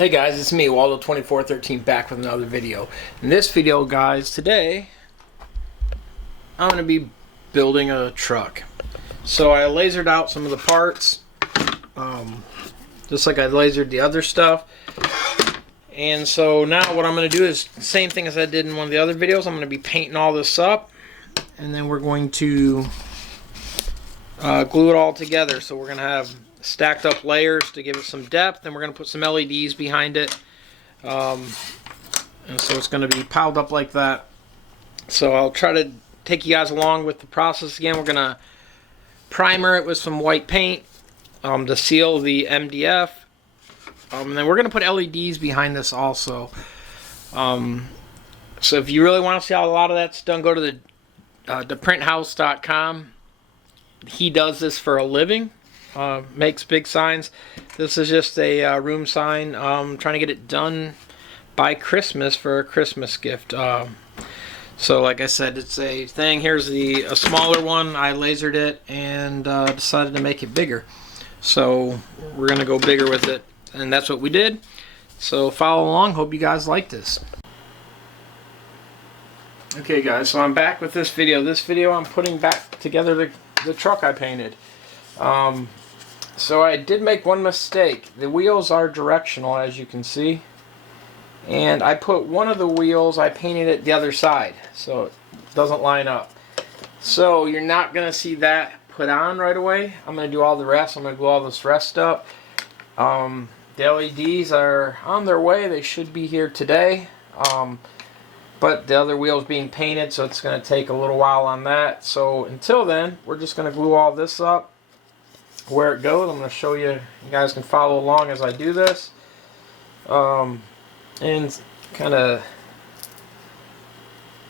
Hey guys, it's me, ROLLO2413, back with another video. In this video, guys, today I'm going to be building a truck. So I lasered out some of the parts, just like I lasered the other stuff. And so now what I'm going to do is the same thing as I did in one of the other videos. I'm going to be painting all this up, and then we're going to glue it all together. So we're going to have stacked up layers to give it some depth, and we're going to put some LEDs behind it, and so it's going to be piled up like that. So I'll try to take you guys along with the process again. We're going to primer it with some white paint to seal the MDF, and then we're going to put LEDs behind this also. So if you really want to see how a lot of that's done, go to the theprinthouse.com. He does this for a living. Makes big signs. This is just a room sign. Trying to get it done by Christmas for a Christmas gift. So like I said, it's a thing. Here's a smaller one. I lasered it and decided to make it bigger. So we're going to go bigger with it. And that's what we did. So follow along. Hope you guys like this. Okay guys, so I'm back with this video. This video I'm putting back together the truck I painted. So I did make one mistake. The wheels are directional, as you can see, and I put one of the wheels, I painted it the other side, so it doesn't line up. So you're not going to see that put on right away. I'm going to do all the rest. I'm going to glue all this rest up. The LEDs are on their way. They should be here today, but the other wheel's being painted, so it's going to take a little while on that. So until then, we're just going to glue all this up where it goes. I'm going to show you. You guys can follow along as I do this, and kind of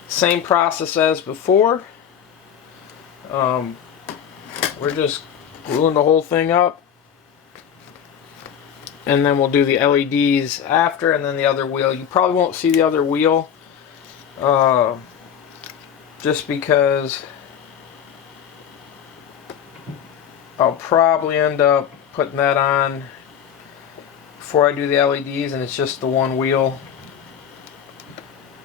same process as before. We're just gluing the whole thing up, and then we'll do the LEDs after, and then the other wheel. You probably won't see the other wheel, just because I'll probably end up putting that on before I do the LEDs, and it's just the one wheel,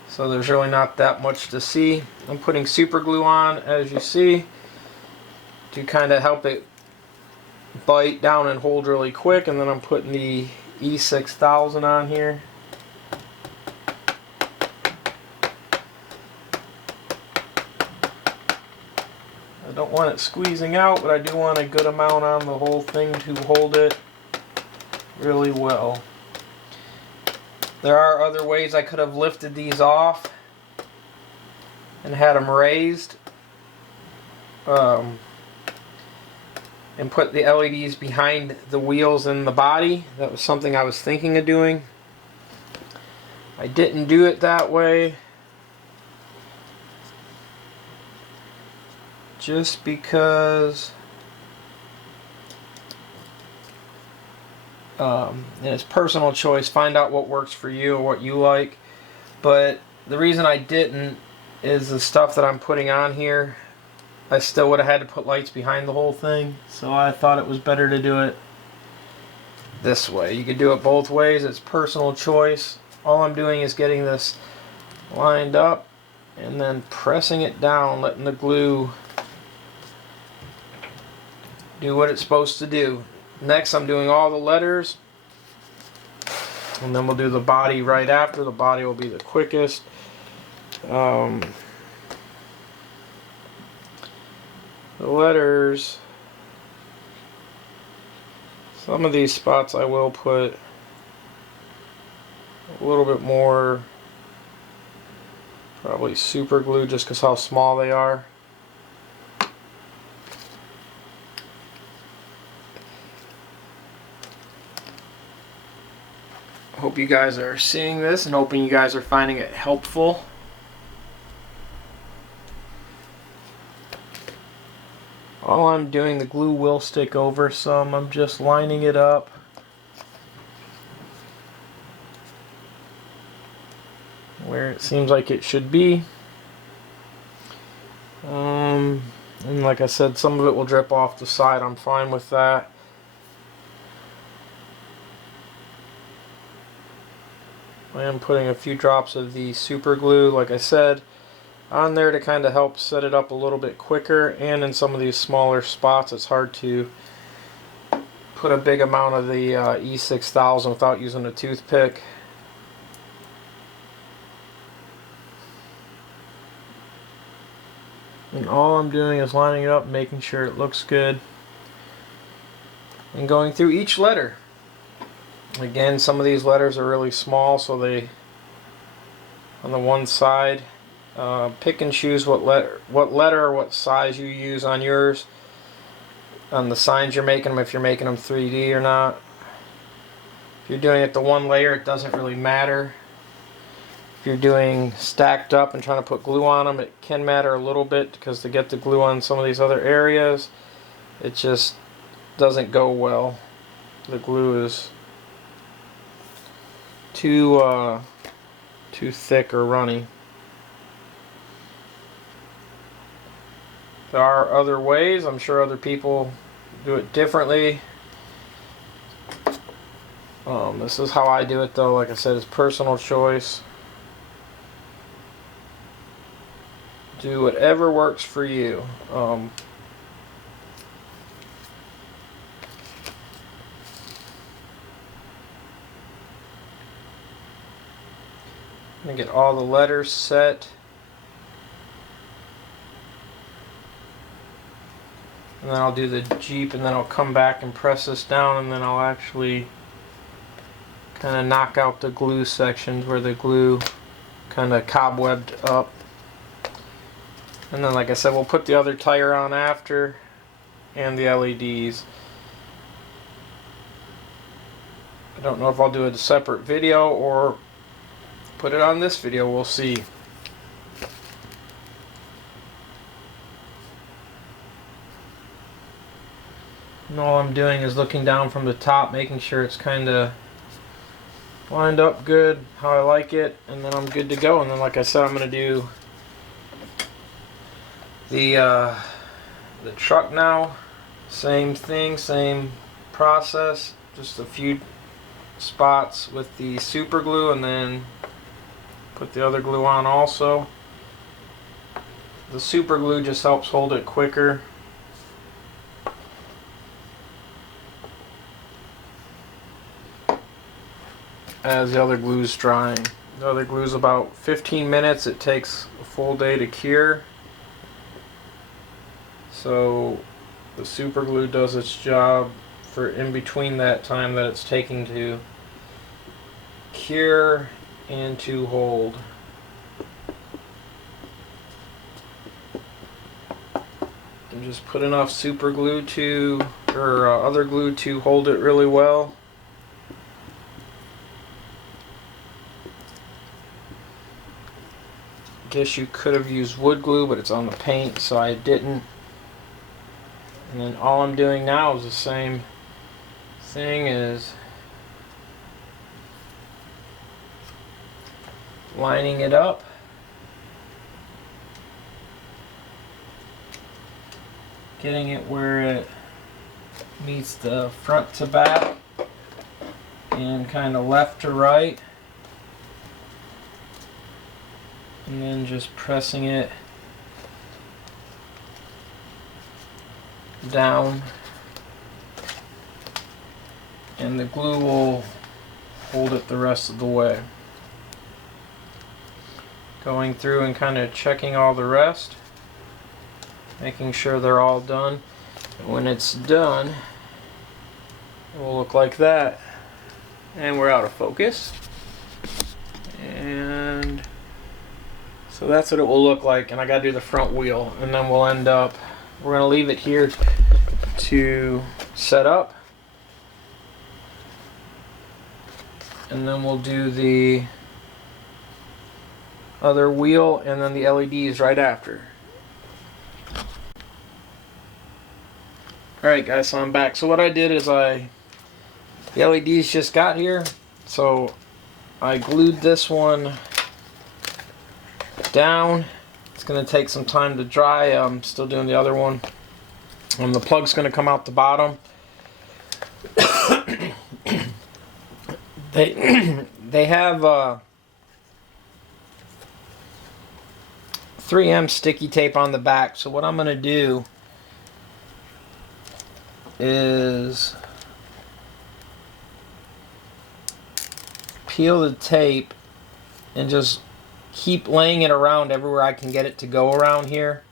so there's really not that much to see. I'm putting super glue on, as you see, to kind of help it bite down and hold really quick, and then I'm putting the E6000 on here. I don't want it squeezing out, but I do want a good amount on the whole thing to hold it really well. There are other ways I could have lifted these off and had them raised, and put the LEDs behind the wheels and the body. That was something I was thinking of doing. I didn't do it that way, just because and it's personal choice. Find out what works for you or what you like. But the reason I didn't is the stuff that I'm putting on here, I still would have had to put lights behind the whole thing, so I thought it was better to do it this way. You could do it both ways. It's personal choice. All I'm doing is getting this lined up and then pressing it down, letting the glue do what it's supposed to do. Next, I'm doing all the letters, and then we'll do the body right after. The body will be the quickest. The letters, some of these spots I will put a little bit more, probably super glue, just because how small they are. Hope you guys are seeing this and hoping you guys are finding it helpful. All I'm doing, the glue will stick over some. I'm just lining it up. Where it seems like it should be. And like I said, some of it will drip off the side. I'm fine with that. I am putting a few drops of the super glue, like I said, on there to kind of help set it up a little bit quicker, and in some of these smaller spots it's hard to put a big amount of the E6000 without using a toothpick. And all I'm doing is lining it up, making sure it looks good, and going through each letter. Again, some of these letters are really small, so they, on the one side, pick and choose what letter or what size you use on yours, on the signs you're making them, if you're making them 3D or not. If you're doing it the one layer, it doesn't really matter. If you're doing stacked up and trying to put glue on them, it can matter a little bit, because to get the glue on some of these other areas, it just doesn't go well. The glue is too thick or runny. There are other ways. I'm sure other people do it differently. This is how I do it, though. Like I said, it's personal choice. Do whatever works for you. I'm going to get all the letters set. And then I'll do the Jeep, and then I'll come back and press this down, and then I'll actually kind of knock out the glue sections where the glue kind of cobwebbed up. And then, like I said, we'll put the other tire on after, and the LEDs. I don't know if I'll do a separate video or put it on this video, we'll see. And all I'm doing is looking down from the top, making sure it's kind of lined up good, how I like it, and then I'm good to go. And then, like I said, I'm going to do the truck now. Same thing, same process, just a few spots with the super glue, and then put the other glue on also. The super glue just helps hold it quicker. As the other glue is drying. The other glue is about 15 minutes. It takes a full day to cure. So the super glue does its job for in between that time that it's taking to cure and to hold. And just put enough super glue to, or other glue to hold it really well. Guess you could have used wood glue, but it's on the paint, so I didn't. And then all I'm doing now is the same thing, is lining it up, getting it where it meets the front to back and kind of left to right, and then just pressing it down, and the glue will hold it the rest of the way. Going through and kind of checking all the rest, making sure they're all done. And when it's done, it will look like that. And we're out of focus. And so that's what it will look like. And I gotta do the front wheel, and then we'll end up, we're gonna leave it here to set up, and then we'll do the other wheel and then the LEDs right after. Alright guys, so I'm back. So what I did is the LEDs just got here, so I glued this one down. It's going to take some time to dry. I'm still doing the other one. The plug's going to come out the bottom. they have 3M sticky tape on the back. So what I'm going to do is peel the tape and just keep laying it around everywhere I can get it to go around here,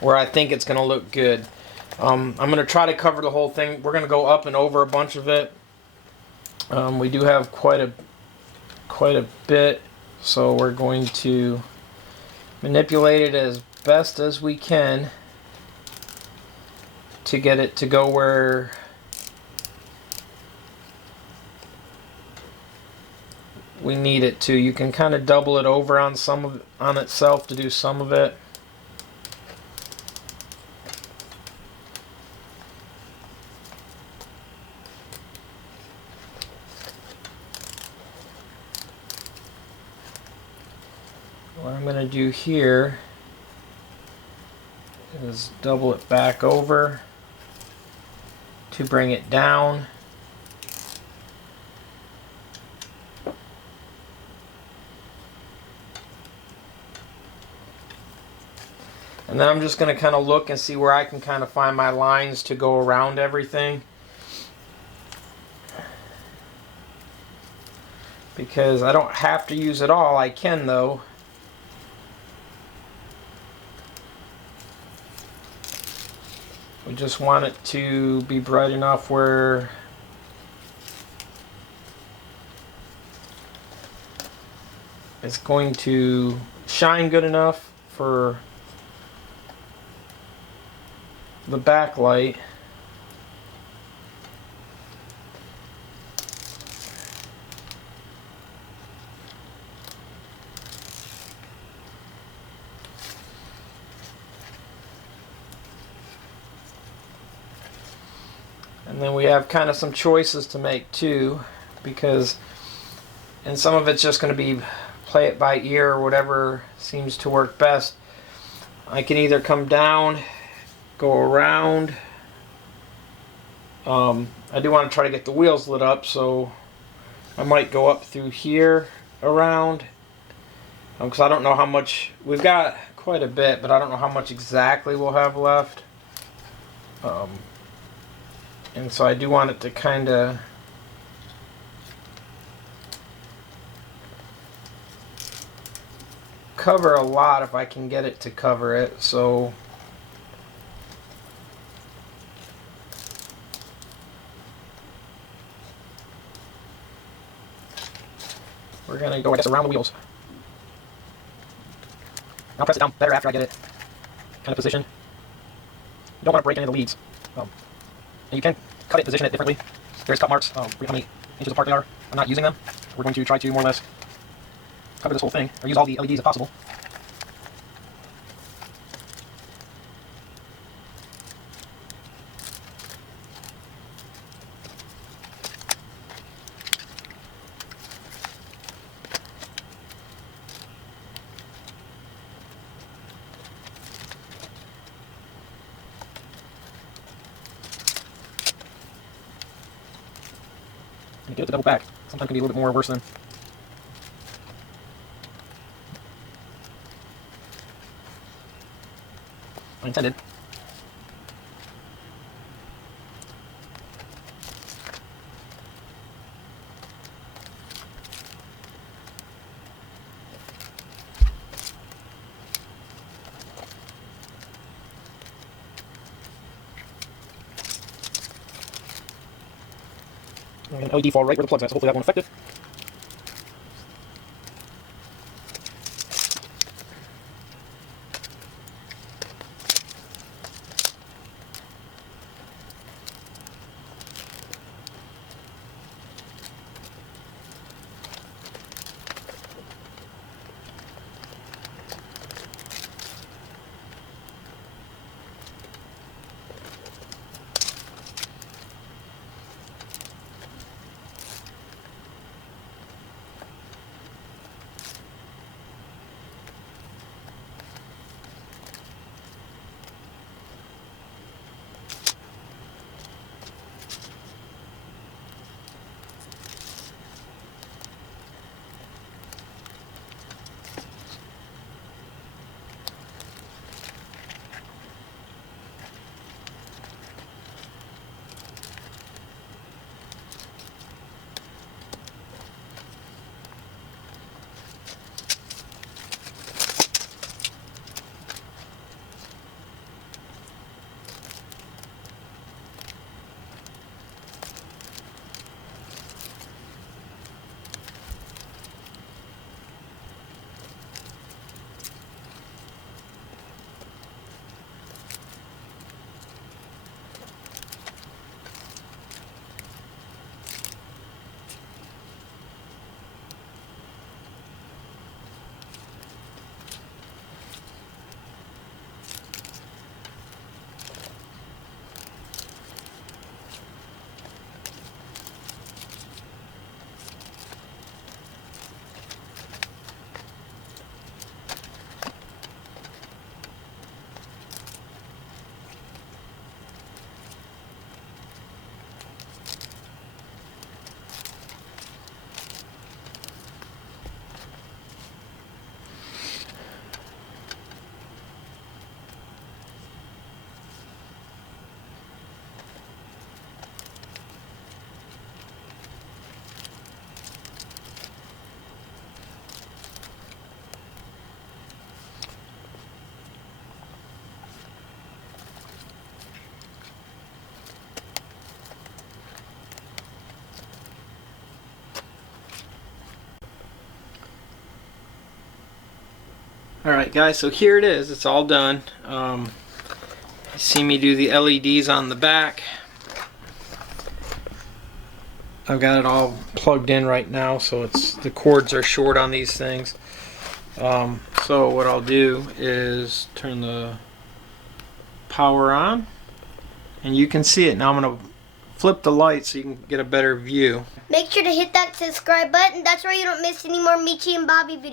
where I think it's going to look good. I'm going to try to cover the whole thing. We're going to go up and over a bunch of it. We do have quite a bit, so we're going to manipulate it as best as we can to get it to go where we need it to. You can kind of double it over on itself to do some of it. What I'm going to do here is double it back over to bring it down. And then I'm just going to kind of look and see where I can kind of find my lines to go around everything. Because I don't have to use it all. I can though. We just want it to be bright enough where it's going to shine good enough for the backlight. And then we have kind of some choices to make too, because and some of it's just going to be play it by ear or whatever seems to work best. I can either come down, go around. I do want to try to get the wheels lit up, so I might go up through here around, because I don't know how much we've got. Quite a bit, but I don't know how much exactly we'll have left. And so I do want it to kind of cover a lot if I can get it to cover it. So we're going to go, I guess, around the wheels. I'll press it down better after I get it kind of positioned. You don't want to break any of the leads. And you can cut it, position it differently. There's cut marks, how many inches apart they are. I'm not using them. We're going to try to more or less cover this whole thing, or use all the LEDs if possible. And get it to double back. Sometimes it can be a little bit more worse than I intended. And an LED fall right where the plug's at, so hopefully that won't affect it. Alright guys, so here it is. It's all done. You see me do the LEDs on the back. I've got it all plugged in right now, so the cords are short on these things. So what I'll do is turn the power on, and you can see it. Now I'm going to flip the light so you can get a better view. Make sure to hit that subscribe button. That's why you don't miss any more Michi and Bobby videos.